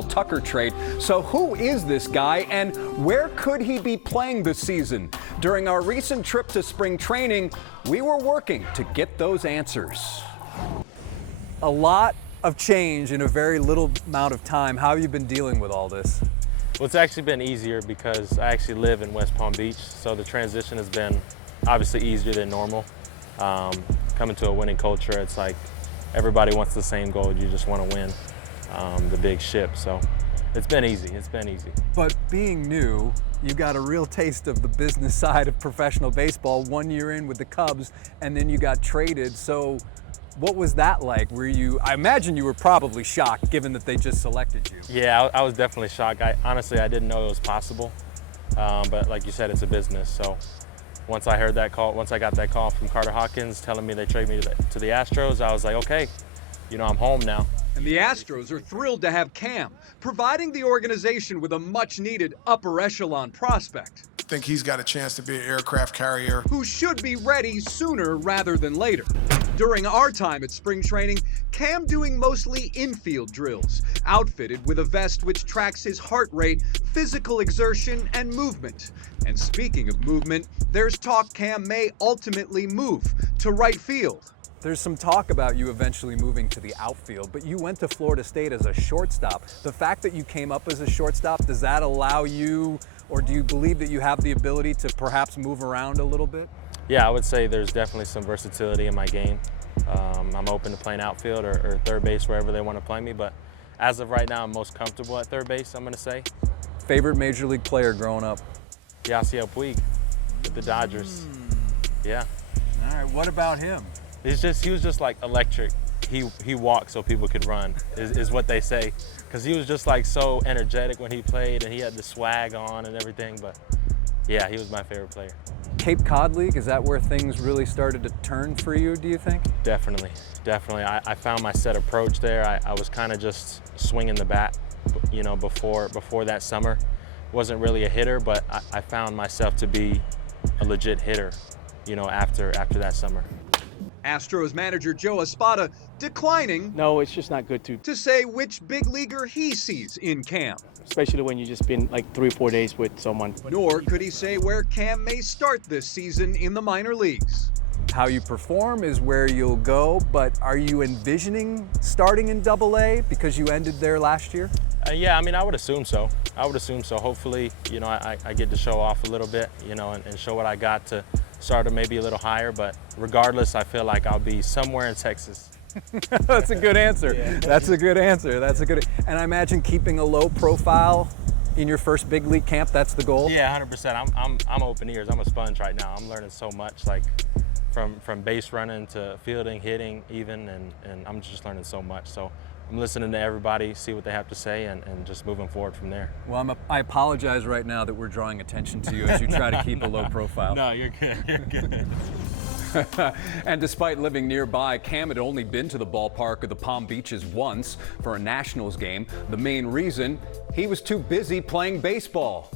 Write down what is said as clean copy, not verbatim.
Kyle Tucker trade. So who is this guy and where could he be playing this season? During our recent trip to spring training, we were working to get those answers. A lot of change in a very little amount of time. How have you been dealing with all this? Well, it's actually been easier because I actually live in West Palm Beach, so the transition has been obviously easier than normal. Coming to a winning culture, it's like everybody wants the same goal. You just want to win the big ship. So it's been easy. It's been easy. But being new, you got a real taste of the business side of professional baseball 1 year in with the Cubs, and then you got traded. So what was that like? I imagine you were probably shocked given that they just selected you. Yeah, I was definitely shocked. Honestly, I didn't know it was possible. But like you said, it's a business. So once I got that call from Carter Hawkins telling me they traded me to the Astros, I was like, okay, I'm home now. And the Astros are thrilled to have Cam, providing the organization with a much-needed upper echelon prospect. I think he's got a chance to be an aircraft carrier Who should be ready sooner rather than later. During our time at spring training, Cam doing mostly infield drills, outfitted with a vest which tracks his heart rate, physical exertion, and movement. And speaking of movement, there's talk Cam may ultimately move to right field. There's some talk about you eventually moving to the outfield, but you went to Florida State as a shortstop. The fact that you came up as a shortstop, does that allow you, or do you believe that you have the ability to perhaps move around a little bit? Yeah, I would say there's definitely some versatility in my game. I'm open to playing outfield or third base, wherever they want to play me, but as of right now, I'm most comfortable at third base, I'm going to say. Favorite Major League player growing up? Yasiel Puig with the Dodgers. Yeah. All right, what about him? He was just like electric. He walked so people could run, is what they say. Because he was just like so energetic when he played, and he had the swag on and everything, but yeah, he was my favorite player. Cape Cod League, is that where things really started to turn for you, do you think? Definitely. I found my set approach there. I was kind of just swinging the bat, before that summer. Wasn't really a hitter, but I found myself to be a legit hitter, after that summer. Astros manager Joe Espada declining No, it's just not good to say which big leaguer he sees in Cam. especially when you just been like 3 or 4 days with someone. Nor could he say where Cam may start this season in the minor leagues. How you perform is where you'll go, but are you envisioning starting in Double-A because you ended there last year? Yeah, I would assume so. Hopefully, I get to show off a little bit, and show what I got to start maybe a little higher. But regardless, I feel like I'll be somewhere in Texas. That's a good answer. Yeah. That's a good answer. And I imagine keeping a low profile in your first big league camp, that's the goal? Yeah, 100%. I'm open ears. I'm a sponge right now. I'm learning so much, like from base running to fielding, hitting even, and I'm just learning so much. So I'm listening to everybody, see what they have to say, and just moving forward from there. Well, I apologize right now that we're drawing attention to you as you try to keep a low profile. No, you're good. You're good. And despite living nearby, Cam had only been to the ballpark of the Palm Beaches once for a Nationals game. The main reason, he was too busy playing baseball.